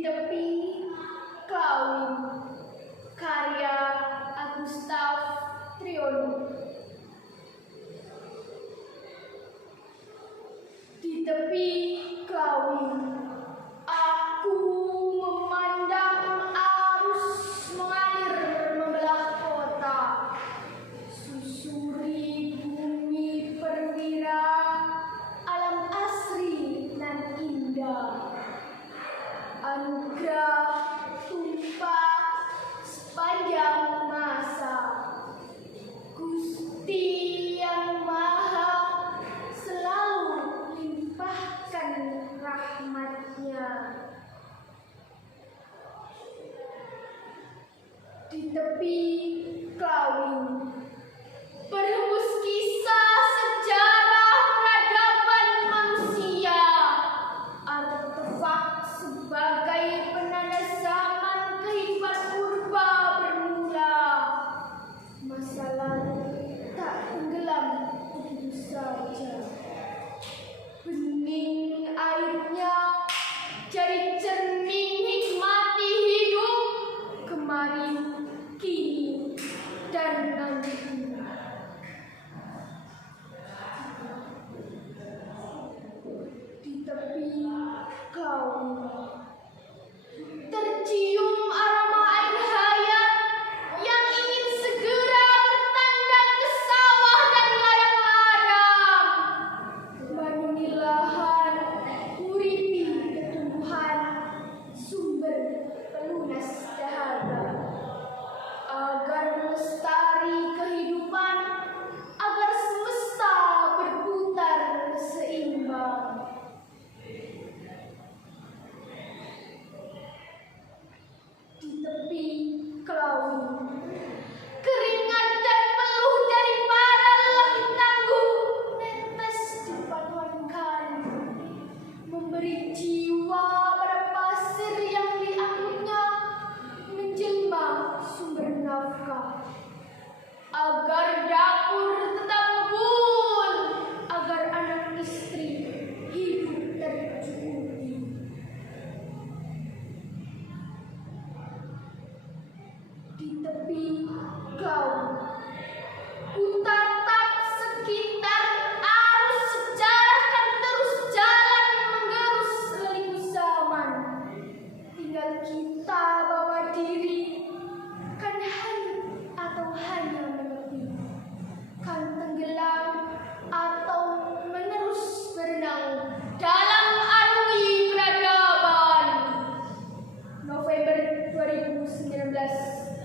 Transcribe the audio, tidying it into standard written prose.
Tepi Klawin, karya Agustaf Triono. Di tepi Klawin, aku memandang arus mengalir membelah kota, susuri bumi perwira, alam asri nan indah. Anugerah tumpah sepanjang masa, Gusti yang Maha selalu limpahkan rahmat-Nya. Di tepi Klawin berhembus kisah sejarah peradaban manusia, artefak sebagai penanda zaman kehidupan purba bermula. Masa lalu tak tenggelam begitu saja. Bening airnya jadi cermin hikmati hidup kemarin, kini, dan nanti. Di tepi Klawin tercium aroma air hayat yang ingin segera bertandang ke sawah dan ladang-ladang. Banuni lahan, uripi tumbuhan, sumber pelunas dahaga. Agar melestari kehidupan, agar semesta berputar seimbang. Di tepi Klawin, keringat dan peluh dari para lelaki tangguh netes di paduan kali, memberi jiwa pada pasir yang dianggapnya menjelma sumber nafkah. Agar dapur tetap ngebul, agar anak istri hidup tercukupi. Di tepi Klawin, ku tatap sekitar arus sejarah kan terus jalan menggerus selimu zaman. Tinggal kita bawa diri, kan hanyut atau hanya menepi, kan tenggelam atau menerus berenang dalam arui peradaban. November 2019.